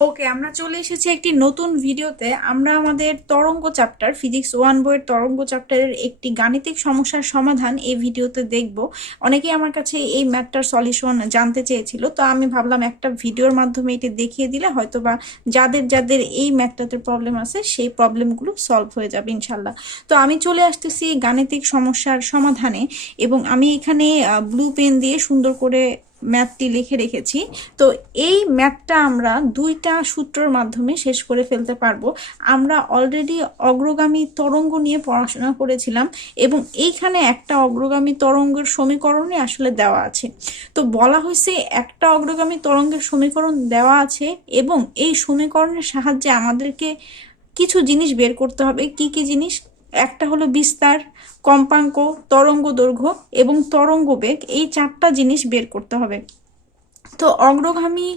ওকে, আমরা চলে এসেছি একটি নতুন ভিডিওতে। আমরা আমাদের তরঙ্গ চ্যাপ্টার, ফিজিক্স 1 বইয়ের তরঙ্গ চ্যাপ্টারের একটি গাণিতিক সমস্যার সমাধান এই ভিডিওতে দেখব। অনেকেই আমার কাছে এই ম্যাথটার সলিউশন জানতে চেয়েছিল, তো আমি ভাবলাম একটা ভিডিওর মাধ্যমে এটি দেখিয়ে দিলে হয়তো বা যাদের যাদের এই ম্যাথটাতে প্রবলেম আছে সেই প্রবলেমগুলো সলভ হয়ে যাবে ইনশাল্লাহ। তো আমি চলে আসতেছি গাণিতিক সমস্যার সমাধানে, এবং আমি এখানে ব্লু পেন দিয়ে সুন্দর করে ম্যাথটি লিখে রেখেছি। তো এই ম্যাথটা আমরা দুইটা সূত্রের মাধ্যমে শেষ করে ফেলতে পারবো। আমরা অলরেডি অগ্রগামী তরঙ্গ নিয়ে পড়াশোনা করেছিলাম, এবং এইখানে একটা অগ্রগামী তরঙ্গের সমীকরণই আসলে দেওয়া আছে। তো বলা হয়েছে একটা অগ্রগামী তরঙ্গের সমীকরণ দেওয়া আছে, এবং এই সমীকরণের সাহায্যে আমাদেরকে কিছু জিনিস বের করতে হবে। কি কি জিনিস? একটা হলো বিস্তার, কম্পাঙ্ক, তরঙ্গ দৈর্ঘ্য এবং তরঙ্গ বেগ। এই চারটা জিনিস বের করতে হবে। তো অগ্রগামী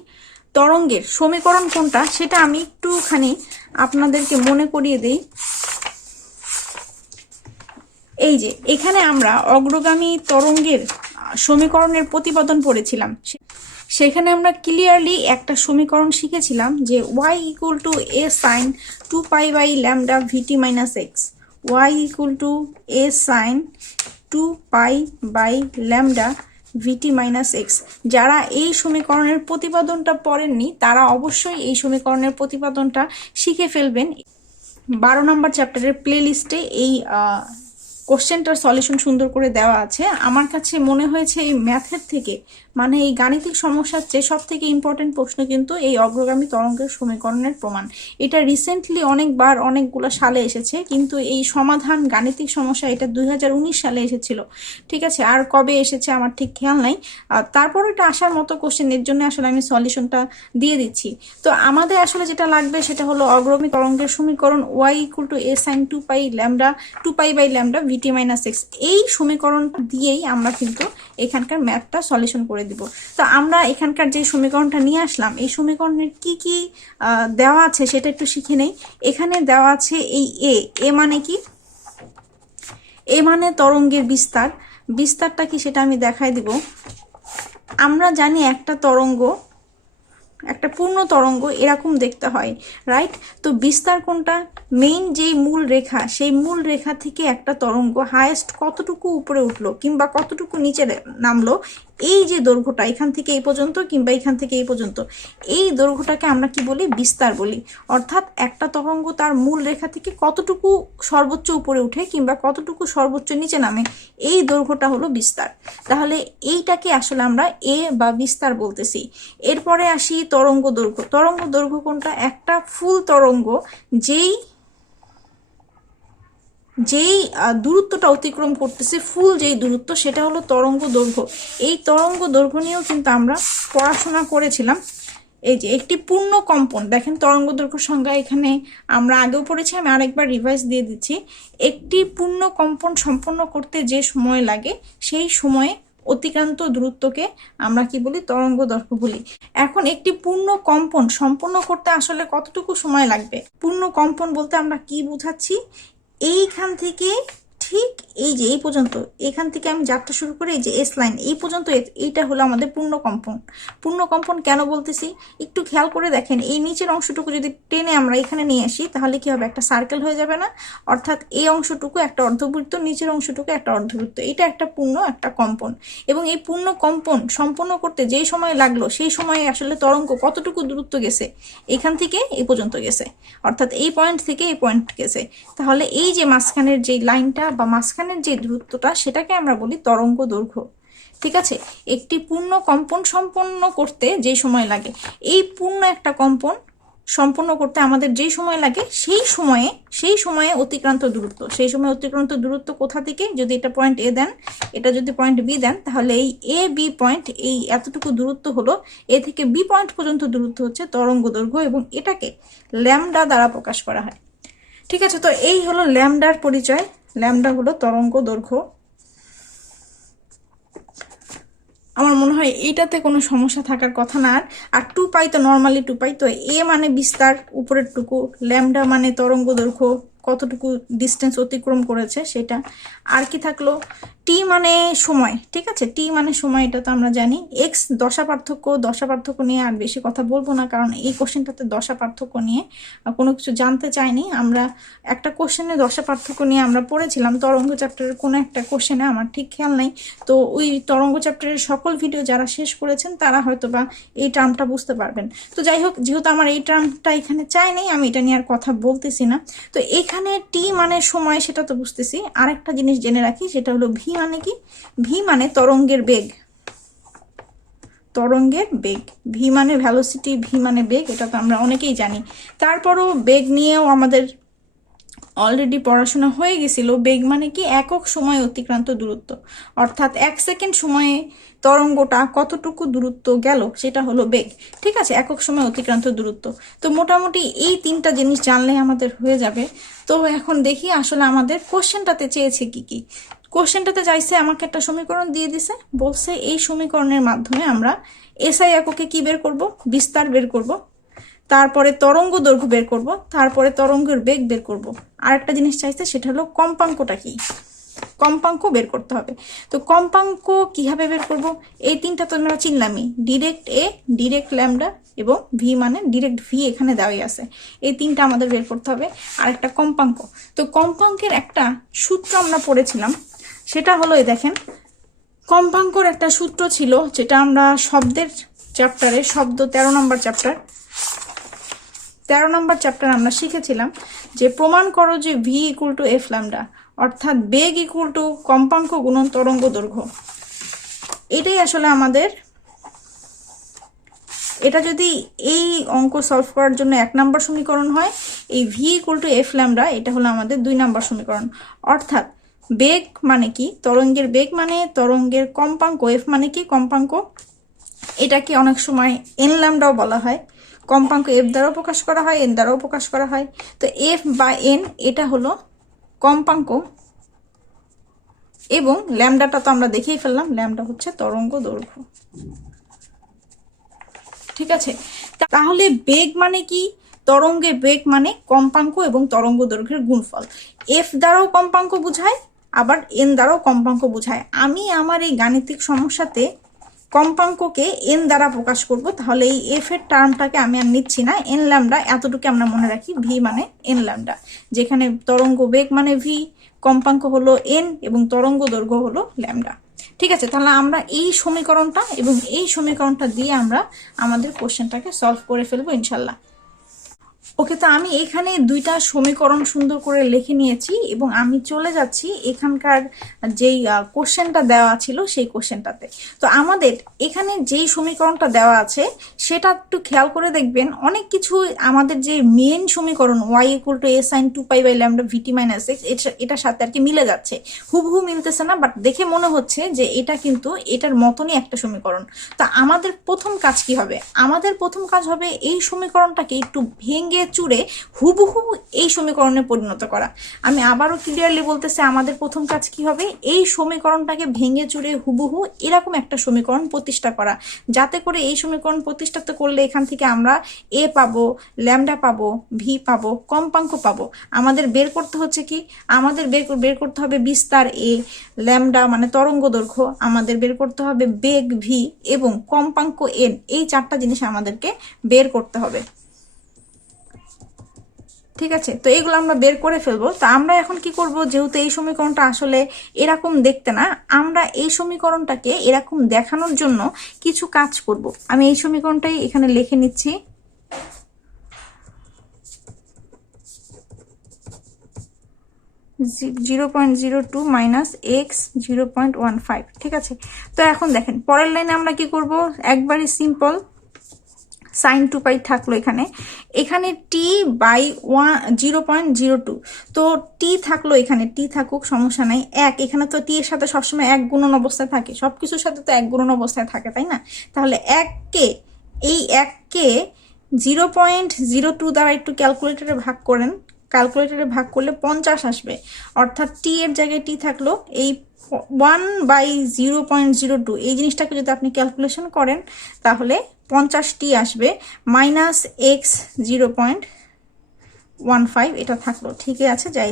তরঙ্গের সমীকরণ কোনটা সেটা আমি একটুখানি আপনাদেরকে মনে করিয়ে দেই। এই যে এখানে আমরা অগ্রগামী তরঙ্গের সমীকরণের প্রতিপাদন পড়েছিলাম। সেখানে আমরা ক্লিয়ারলি একটা সমীকরণ শিখেছিলাম যে y equal to a sine 2 pi by lambda v t minus x. y equal to a sine 2 pi by lambda v t minus x. যারা এই সমীকরণের প্রতিপাদনটা পড়েননি তারা অবশ্যই এই সমীকরণের প্রতিপাদনটা শিখে ফেলবেন। 12 নম্বর চ্যাপ্টারের প্লে লিস্টে এই কোশ্চেনটার সলিউশন সুন্দর করে দেওয়া আছে। আমার কাছে মনে হয়েছে এই ম্যাথের থেকে, মানে এই গাণিতিক সমস্যার চেয়ে সব থেকে ইম্পর্টেন্ট প্রশ্ন কিন্তু এই অগ্রগামী তরঙ্গের সমীকরণের প্রমাণ। এটা রিসেন্টলি অনেকবার অনেকগুলো সালে এসেছে, কিন্তু এই সমাধান গাণিতিক সমস্যা এটা 2019 সালে এসেছিল। ঠিক আছে, আর কবে এসেছে আমার ঠিক খেয়াল নাই। তারপর এটা আসার মতো কোশ্চেন, এর জন্য আসলে আমি সলিউশনটা দিয়ে দিচ্ছি। তো আমাদের আসলে যেটা লাগবে সেটা হলো অগ্রগামী তরঙ্গের সমীকরণ y equal to a sine 2 pi by lambda v t minus x. এই সমীকরণটা দিয়েই আমরা কিন্তু এখানকার ম্যাথটা সলিউশন করে দিব। তো আমরা এখানকার যে সমীকরণটা নিয়ে আসলাম, এই সমীকরণের কি কি দেওয়া আছে সেটা একটু শিখে নেই। এখানে দেওয়া আছে এই এ মানে কি? এ মানে তরঙ্গের বিস্তার। বিস্তারটা কি সেটা আমি দেখাই দিব। আমরা জানি একটা তরঙ্গ, একটা পূর্ণ তরঙ্গ এরকম দেখতে হয়, রাইট? তো বিস্তার কোনটা? মেইন যেই মূল রেখা, সেই মূল রেখা থেকে একটা তরঙ্গ হায়েস্ট কতটুকু উপরে উঠলো কিংবা কতটুকু নিচে নামলো, এই যে দৈর্ঘ্যটা এখান থেকে এই পর্যন্ত কিংবা এখান থেকে এই পর্যন্ত, এই দৈর্ঘ্যটাকে আমরা কি বলি? বিস্তার বলি। অর্থাৎ একটা তরঙ্গ তার মূল রেখা থেকে কতটুকু সর্বোচ্চ উপরে উঠে কিংবা কতটুকু সর্বোচ্চ নিচে নামে, এই দৈর্ঘ্যটা হলো বিস্তার। তাহলে এইটাকে আসলে আমরা এ বা বিস্তার বলতেছি। এরপরে আসি তরঙ্গ দৈর্ঘ্য। তরঙ্গ দৈর্ঘ্য কোনটা? একটা ফুল তরঙ্গ যেই যেই দূরত্বটা অতিক্রম করতেছে, ফুল যেই দূরত্ব, সেটা হলো তরঙ্গ দৈর্ঘ্য। এই তরঙ্গ দৈর্ঘ্য নিয়েও কিন্তু আমরা পড়াশোনা করেছিলাম। এই যে একটি পূর্ণ কম্পন, দেখেন তরঙ্গ দৈর্ঘ্য সংজ্ঞা এখানে আমরা আগেও পড়েছি, আমি আরেকবার রিভাইজ দিয়ে দিচ্ছি। একটি পূর্ণ কম্পন সম্পন্ন করতে যে সময় লাগে সেই সময়ে অতিক্রান্ত দূরত্বকে আমরা কি বলি? তরঙ্গ দৈর্ঘ্য বলি। এখন একটি পূর্ণ কম্পন সম্পন্ন করতে আসলে কতটুকু সময় লাগবে? পূর্ণ কম্পন বলতে আমরা কি বুঝাচ্ছি? এইখান থেকে ঠিক এই যে এই পর্যন্ত, এখান থেকে আমি যাত্রা শুরু করে এই যে এস লাইন এই পর্যন্ত, এইটা হলো আমাদের পূর্ণ কম্পন। পূর্ণ কম্পন কেন বলতেছি একটু খেয়াল করে দেখেন। এই নিচের অংশটুকু যদি টেনে আমরা এখানে নিয়ে আসি তাহলে কি হবে? একটা সার্কেল হয়ে যাবে না? অর্থাৎ এই অংশটুকু একটা অর্ধবৃত্ত, নিচের অংশটুকু একটা অর্ধবৃত্ত। এটা একটা পূর্ণ একটা কম্পন, এবং এই পূর্ণ কম্পন সম্পন্ন করতে যেই সময় লাগলো সেই সময়ে আসলে তরঙ্গ কতটুকু দূরত্ব গেছে? এখান থেকে এই পর্যন্ত গেছে, অর্থাৎ এই পয়েন্ট থেকে এই পয়েন্ট গেছে। তাহলে এই যে মাঝখানের যে লাইনটা বা মাঝখানের যে দূরত্বটা, সেটাকে আমরা বলি তরঙ্গ দৈর্ঘ্য। ঠিক আছে, একটি পূর্ণ কম্পন সম্পন্ন করতে যে সময় লাগে, এই পূর্ণ একটা কম্পন সম্পন্ন করতে আমাদের যে সময় লাগে সেই সময়ে অতিক্রান্ত দূরত্ব, সেই সময় অতিক্রান্ত দূরত্ব কোথা থেকে? যদি এটা পয়েন্ট এ দেন, এটা যদি পয়েন্ট বি দেন, তাহলে এই এ বি পয়েন্ট, এই এতটুকু দূরত্ব হলো এ থেকে বি পয়েন্ট পর্যন্ত দূরত্ব হচ্ছে তরঙ্গ দৈর্ঘ্য, এবং এটাকে ল্যামডা দ্বারা প্রকাশ করা হয়। ঠিক আছে, তো এই হলো ল্যামডার পরিচয়। ল্যামডা হলো তরঙ্গ দৈর্ঘ্য। আমার মনে হয় এইটাতে কোনো সমস্যা থাকার কথা না। আর 2 পাই তো নর্মালি 2 পাই, তো এ মানে বিস্তার উপরের টুকু, ল্যামডা মানে তরঙ্গ দৈর্ঘ্য, কতটুকু ডিস্টেন্স অতিক্রম করেছে সেটা। আর কি থাকলো, টি মানে সময়, ঠিক আছে, টি মানে সময়, এটা তো আমরা জানি। এক্স দশা পার্থক্য নিয়ে আর বেশি কথা বলবো না, কারণ এই কোশ্চেনটাতে দশা পার্থক্য নিয়ে কোনো কিছু জানতে চাইনি আমরা। একটা কোশ্চেনে দশা পার্থক্য নিয়ে আমরা পড়েছিলাম তরঙ্গ চ্যাপ্টারের কোনো একটা কোশ্চেনে, আমার ঠিক খেয়াল নেই। তো ওই তরঙ্গ চ্যাপ্টারের সকল ভিডিও যারা শেষ করেছেন তারা হয়তো বা এই টার্মটা বুঝতে পারবেন। তো যাই হোক, যেহেতু আমার এই টার্মটা এখানে চাই নেই, আমি এটা নিয়ে আর কথা বলতেছি না। তো এখানে টি মানে সময়, সেটা তো বুঝতেছি। আরেকটা জিনিস জেনে রাখি, সেটা হলো ভি মানে কি, ভি মানে তরঙ্গের বেগ, ভি মানে ভ্যালোসিটি, ভি মানে বেগ, এটা তো আমরা অনেকেই জানি। তারপরও বেগ নিয়েও আমাদের অলরেডি পড়াশোনা হয়ে গেছিল। বেগ মানে কি, একক সময় অতিক্রান্ত দূরত্ব, অর্থাৎ 1 সেকেন্ড সময়ে তরঙ্গটা কতটুকু দূরত্ব গেল সেটা হলো বেগ, ঠিক আছে, একক সময় অতিক্রান্ত দূরত্ব। তো মোটামুটি এই 3টা জিনিস জানলে আমাদের হয়ে যাবে। তো এখন দেখি আসলে আমাদের কোশ্চেনটাতে চেয়েছে কি কি। কোশ্চেনটাতে চাইছে আমাকে একটা সমীকরণ দিয়ে দিছে, বলছে এই সমীকরণের মাধ্যমে আমরা এসআই এককে কি বের করব, বিস্তার বের করব, তারপরে তরঙ্গ দৈর্ঘ্য বের করব, তারপরে তরঙ্গের বেগ বের করব। আর একটা জিনিস চাইছে, সেটা হলো কম্পাঙ্কটা কি, কম্পাঙ্ক বের করতে হবে। তো কম্পাঙ্ক কিভাবে বের করব, এই 3টা তো আমরা চিনলামই, ডিরেক্ট এ, ডিরেক্ট ল্যামডা এবং ভি মানে ডিরেক্ট ভি এখানে দেওয়াই আছে। এই 3টা আমাদের বের করতে হবে। আর একটা কম্পাঙ্ক, তো কম্পাঙ্কের একটা সূত্র আমরা পড়েছিলাম, সেটা হলো এই দেখেন, কম্পাঙ্কর একটা সূত্র ছিল যেটা আমরা শব্দের চ্যাপ্টারে, শব্দ 13 নম্বর চ্যাপ্টার আমরা শিখেছিলাম যে প্রমাণ করো যে V equal two F lambda, অর্থাৎ বেগ ইকুয়াল টু কম্পাঙ্ক গুণন তরঙ্গ দৈর্ঘ্য। এটাই আসলে আমাদের, এটা যদি এই অঙ্ক সলভ করার জন্য 1 নম্বর সমীকরণ হয়, এই V equal two F lambda এটা হলো আমাদের 2 নম্বর সমীকরণ। অর্থাৎ বেগ মানে কি, তরঙ্গের বেগ মানে তরঙ্গের কম্পাঙ্ক, এফ মানে কি কম্পাঙ্ক, এটাকে অনেক সময় এন ল্যামডাও বলা হয়। কম্পাঙ্ক এফ দ্বারাও প্রকাশ করা হয়, এন দ্বারাও প্রকাশ করা হয়। তো এফ বা এন এটা হলো কম্পাঙ্ক, এবং ল্যামডাটা তো আমরা দেখেই ফেললাম, ল্যামডা হচ্ছে তরঙ্গ দৈর্ঘ্য, ঠিক আছে। তাহলে বেগ মানে কি, তরঙ্গের বেগ মানে কম্পাঙ্ক এবং তরঙ্গ দৈর্ঘ্যের গুণফল। এফ দ্বারাও কম্পাঙ্ক বোঝায়, আবার এন দ্বারাও কম্পাঙ্ক বোঝায়। আমি আমার এই গাণিতিক সমস্যাতে কম্পাঙ্ককে এন দ্বারা প্রকাশ করব, তাহলে এই এফ এর টার্মটাকে আমি আর নিচ্ছি না, এন ল্যামডা এতটুকু আমরা মনে রাখি, ভি মানে এন ল্যামডা, যেখানে তরঙ্গ বেগ মানে ভি, কম্পাঙ্ক হলো এন এবং তরঙ্গ দৈর্ঘ্য হলো ল্যামডা, ঠিক আছে। তাহলে আমরা এই সমীকরণটা এবং এই সমীকরণটা দিয়ে আমরা আমাদের কোশ্চেনটাকে সলভ করে ফেলবো ইনশাল্লাহ। ওকে, তো আমি এখানে 2টা সমীকরণ সুন্দর করে লিখে নিয়েছি এবং আমি চলে যাচ্ছি এখানকার যেই কোশ্চেনটা দেওয়া ছিল সেই কোশ্চেনটাতে। তো আমাদের এখানে যেই সমীকরণটা দেওয়া আছে সেটা একটু খেয়াল করে দেখবেন, অনেক কিছু আমাদের যে মেন সমীকরণ y equal to a sin 2 pi lambda vt minus x, এটার সাথে আর কি মিলে যাচ্ছে, হুবহু মিলতেছে না, বাট দেখে মনে হচ্ছে যে এটা কিন্তু এটার মতনই একটা সমীকরণ। তা আমাদের প্রথম কাজ কি হবে, আমাদের প্রথম কাজ হবে এই সমীকরণটাকে একটু ভেঙে চুরে হুবহু এই সমীকরণে পরিণত করা। আমি আবারও ক্লিয়ারলি বলতেছি, আমাদের প্রথম কাজ কি হবে, এই সমীকরণটাকে ভেঙে চুরে হুবহু এরকম একটা সমীকরণ প্রতিষ্ঠা করা, যাতে করে এই সমীকরণ প্রতিষ্ঠা করলে এখান থেকে আমরা এ পাবো, ল্যামডা পাবো, ভি পাবো, কম্পাঙ্ক পাবো। আমাদের বের করতে হচ্ছে কি, আমাদের বের করতে হবে বিস্তার এ, ল্যামডা মানে তরঙ্গ দৈর্ঘ্য, আমাদের বের করতে হবে বেগ ভি এবং কম্পাঙ্ক এন। এই 4টা জিনিস আমাদেরকে বের করতে হবে, ঠিক আছে। তো এগুলো আমরা বের করে ফেলবো। তো আমরা এখন কি করব, যেহেতু এই সমীকরণটা আসলে এরকম দেখতে না, আমরা এই সমীকরণটাকে এরকম দেখানোর জন্য কিছু কাজ করব। আমি এই সমীকরণটাই এখানে লিখে নিচ্ছি, (0.02 মাইনাস x 0.15), ঠিক আছে। তো এখন দেখেন পরের লাইনে আমরা কি করব, একবারই সিম্পল, sin 2 পাই থাকলো এখানে, এখানে t বাই 0.02, তো t থাকলো, এখানে t থাকুক সমস্যা নাই, 1 এখানে তো t এর সাথে সবসময় 1 গুণন অবস্থায় থাকে, সবকিছুর সাথে তো 1 গুণন অবস্থায় থাকে, তাই না। তাহলে 1কে, এই 1কে 0.02 দ্বারা একটু ক্যালকুলেটরে ভাগ করেন, ক্যালকুলেটরে ভাগ করলে 50 আসবে, অর্থাৎ t এর জায়গায় t থাকলো, এই 1/0.02 এই জিনিসটাকে যদি আপনি ক্যালকুলেশন করেন তাহলে 50t আসবে, মাইনাস x 0.15 এটা থাকলো, ঠিকই আছে, যাই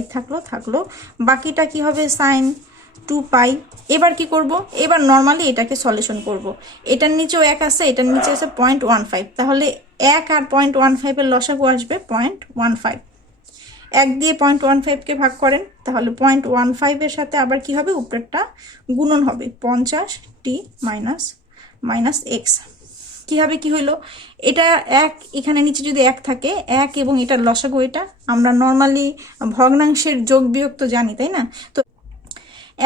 থাকলো। বাকিটা কি হবে, সাইন 2 পাই। এবার কি করব, এবার নর্মালি এটাকে সলিউশন করব। এটার নিচেও 1 আছে, এটার নিচে আছে 0.15, তাহলে 1 আর 0.15 এর লসাগু আসবে 0.15। 1 দিয়ে 0.15কে ভাগ করেন, তাহলে 0.15 এর সাথে আবার কি হবে, উপরেরটা গুণন হবে, 50t মাইনাস এক্স। কি হবে, কি হইলো, এটা 1, এখানে নিচে যদি 1 থাকে, 1 এবং এটার লসাগু, এটা আমরা নর্মালি ভগ্নাংশের যোগ বিয়োগ তো জানি, তাই না? তো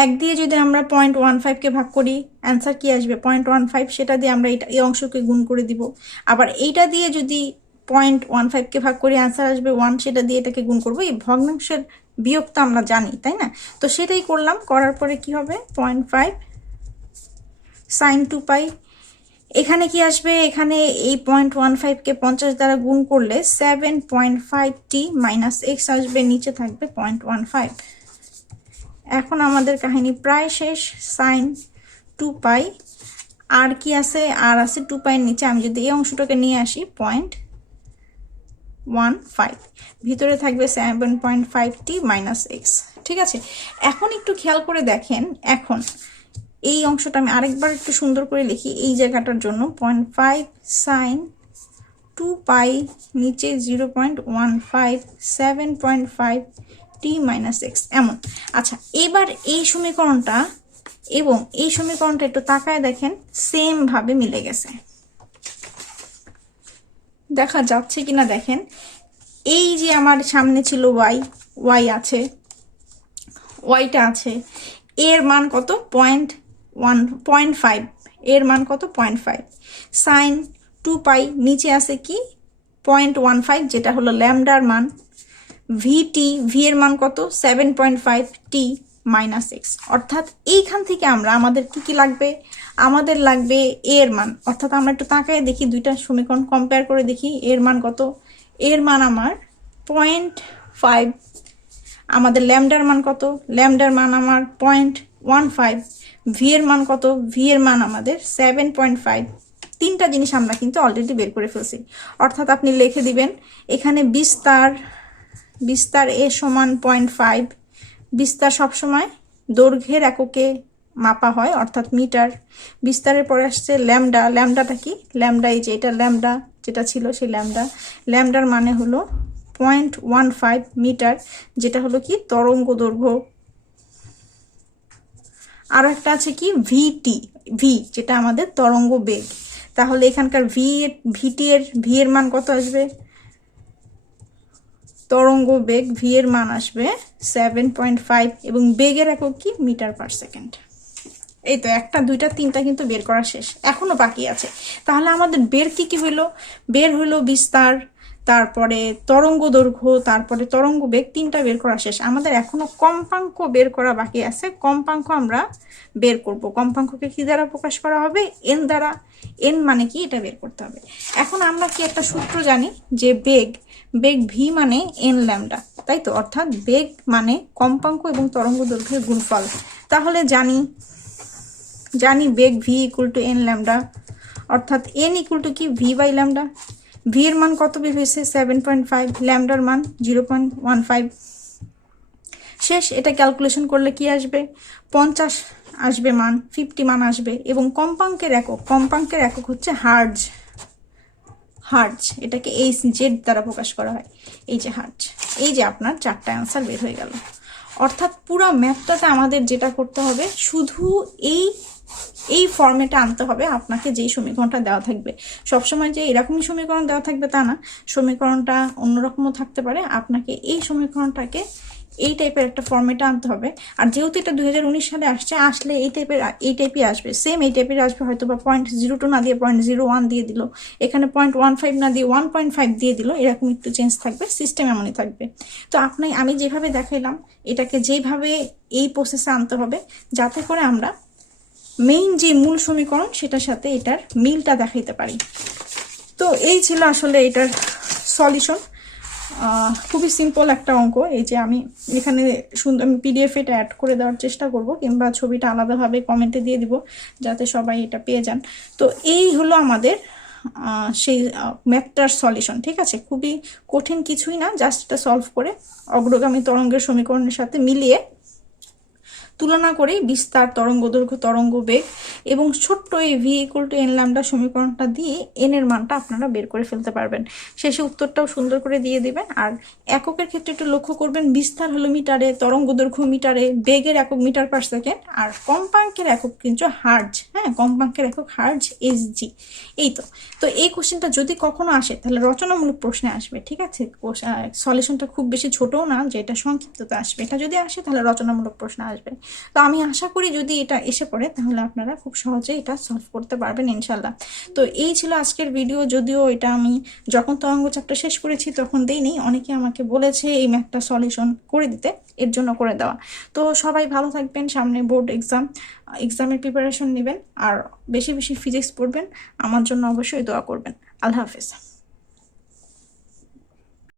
1 দিয়ে যদি আমরা 0.15কে ভাগ করি, অ্যান্সার কি আসবে 0.15, সেটা দিয়ে আমরা এই অংশকে গুণ করে দিব। আবার এইটা দিয়ে যদি 0.15কে ভাগ করি, অ্যান্সার আসবে 1, সেটা দিয়ে এটাকে গুণ করবো। এই ভগ্নাংশের বিয়োগ তো আমরা জানি, তাই না? তো সেটাই করলাম, করার পরে কি হবে, 0.5 সাইন 2 পাই। এখানে কি আসবে, এখানে এই 0.15কে 50 দ্বারা গুণ করলে 7.5t মাইনাস এক্স আসবে, নিচে থাকবে 0.15। এখন আমাদের কাহিনী প্রায় শেষ, সাইন 2 পাই। আর কি আছে, আর আছে 2 পাই এর নিচে, আমি যদি এই অংশটাকে নিয়ে আসি 0.15, ভিতরে থাকবে 7.5t মাইনাস এক্স। ঠিক আছে, এখন একটু খেয়াল করে দেখেন, এখন এই অংশটা আমি আরেকবার একটু সুন্দর করে লিখি এই জায়গাটার জন্য, 0.5 সাইন 2 পাই, নিচে 0.15, 7.5t মাইনাস এক্স, এমন। আচ্ছা, এবার এই সমীকরণটা এবং এই সমীকরণটা একটু তাকায় দেখেন, সেম ভাবে মিলে গেছে, দেখা যাচ্ছে কিনা দেখেন। এই যে আমার সামনে ছিল ওয়াই আছে, ওয়াইটা আছে, এর মান কত, 0.5, এর মান কত, 0.5। সাইন 2 পাই, নিচে আছে কি 0.15, যেটা হলো ল্যামডার মান। ভি এর মান কত, 7.5t মাইনাস এক্স। অর্থাৎ এইখান থেকে আমাদের কি লাগবে, আমাদের লাগবে এর মান। অর্থাৎ আমরা একটু তাকায় দেখি, দুইটা সমীকরণ কম্পেয়ার করে দেখি, এর মান কত, এর মান আমার 0.5, আমাদের ল্যামডার মান কত, ল্যামডার মান আমার 0.15, ভি এর মান কত, ভি এর মান আমাদের 7.5। তিনটা জিনিস আমরা কিন্তু অলরেডি বের করে ফেলছি। অর্থাৎ আপনি লিখে দিবেন এখানে বিস্তার এ সমান 0.5, বিস্তার সবসময় দৈর্ঘ্যের এককে মাপা হয়, অর্থাৎ মিটার। বিস্তারের পরে আসছে ল্যামডা, ল্যামডাটা কি, ল্যামডা এই যে এটা ল্যামডা যেটা ছিল সেই ল্যামডার মানে হলো 0.15 মিটার, যেটা হলো কি তরঙ্গ দৈর্ঘ্য। আর একটা আছে কি ভি, যেটা আমাদের তরঙ্গ বেগ। তাহলে এখানকার ভি এর মান কত আসবে, তরঙ্গ বেগ ভি এর মান আসবে 7.5, এবং বেগের একক কি, মিটার পার সেকেন্ড। এই তো 1, 2, 3 কিন্তু বের করা শেষ, এখনো বাকি আছে। তাহলে আমাদের কি হইলো, বের হইলো বিস্তার, তারপরে তরঙ্গ দৈর্ঘ্য, তারপরে তরঙ্গ বেগ, 3টা বের করা শেষ। আমাদের এখনো কম্পাঙ্ক বের করা বাকি আছে। কম্পাঙ্ক আমরা বের করব। কম্পাঙ্ককে কি দ্বারা প্রকাশ করা হবে, এন দ্বারা। এন মানে কি, এটা বের করতে হবে। এখন আমরা কি একটা সূত্র জানি, যে বেগ ভি মানে এন ল্যামডা, তাই তো? অর্থাৎ বেগ মানে কম্পাঙ্ক এবং তরঙ্গ দৈর্ঘ্যের গুণফল। তাহলে জানি বেগ V equal to n lambda, অর্থাৎ এন ইকুয়াল টু কি, ভি বাই ল্যামডা। ভি এর মান কত বের হয়েছে, 7.5, ল্যামডার মান 0.15। শেষ, এটা ক্যালকুলেশন করলে কি আসবে, 50 আসবে মান, 50 মান আসবে। এবং কম্পাঙ্কের একক হচ্ছে হার্জ, এটাকে এই জেড দ্বারা প্রকাশ করা হয়, এই যে হার্জ। এই যে আপনার 4টা অ্যান্সার বের হয়ে গেল। অর্থাৎ পুরো ম্যাথটাতে আমাদের যেটা করতে হবে, শুধু এই ফর্মেটে আনতে হবে আপনাকে, যেই সমীকরণটা দেওয়া থাকবে। সবসময় যে এরকমই সমীকরণ দেওয়া থাকবে তা না, সমীকরণটা অন্যরকমও থাকতে পারে। আপনাকে এই সমীকরণটাকে এই টাইপের একটা ফর্মেটে আনতে হবে। আর যেহেতু এটা 2019 সালে আসলে এই টাইপই আসবে, সেম এই টাইপের আসবে। হয়তো বা 0.02 না দিয়ে 0.01 দিয়ে দিল, এখানে 0.15 না দিয়ে 1.5 দিয়ে দিল, এরকম একটু চেঞ্জ থাকবে, সিস্টেম এমনই থাকবে। তো আমি যেভাবে দেখাইলাম, এটাকে যেভাবে এই প্রসেসে আনতে হবে, যাতে করে আমরা মেইন যে মূল সমীকরণ সেটার সাথে এটার মিলটা দেখাইতে পারি। তো এই ছিল আসলে এটার সলিউশন। খুবই সিম্পল একটা অঙ্ক। এই যে আমি এখানে সুন্দর পিডিএফ এটা অ্যাড করে দেওয়ার চেষ্টা করব, কিংবা ছবিটা আলাদাভাবে কমেন্টে দিয়ে দিব, যাতে সবাই এটা পেয়ে যান। তো এই হলো আমাদের সেই ম্যাথটার সলিউশন। ঠিক আছে, খুবই কঠিন কিছুই না, জাস্ট এটা সলভ করে অগ্রগামী তরঙ্গের সমীকরণের সাথে মিলিয়ে তুলনা করে বিস্তার, তরঙ্গ দৈর্ঘ্য, তরঙ্গ বেগ এবং ছোট্ট এই V equal to n lambda সমীকরণটা দিয়ে এন এর মানটা আপনারা বের করে ফেলতে পারবেন। শেষে উত্তরটাও সুন্দর করে দিয়ে দিবেন। আর এককের ক্ষেত্রে একটু লক্ষ্য করবেন, বিস্তার হলো মিটারে, তরঙ্গ দৈর্ঘ্য মিটারে, বেগের একক মিটার পার সেকেন্ড, আর কম্পাঙ্কের একক কিন্তু হার্জ। হ্যাঁ, কম্পাঙ্কের একক হার্জ এসজি। এই তো এই কোশ্চেনটা যদি কখনো আসে তাহলে রচনামূলক প্রশ্নে আসবে। ঠিক আছে, সলিউশনটা খুব বেশি ছোটও না যে এটা সংক্ষিপ্ততে আসবে, এটা যদি আসে তাহলে রচনামূলক প্রশ্ন আসবে। তো আমি আশা করি যদি এটা এসে পড়ে তাহলে আপনারা খুব সহজে এটা সলভ করতে পারবেন ইনশাল্লাহ। তো এই ছিল আজকের ভিডিও। যদিও এটা আমি যখন তরঙ্গ চ্যাপ্টার শেষ করেছি তখন দেইনি, অনেকে আমাকে বলেছে এই ম্যাথটা সলিউশন করে দিতে, এর জন্য করে দেওয়া। তো সবাই ভালো থাকবেন, সামনে বোর্ড এক্সামের প্রিপারেশন নেবেন, আর বেশি বেশি ফিজিক্স পড়বেন। আমার জন্য অবশ্যই দোয়া করবেন। আল্লাহ হাফেজ।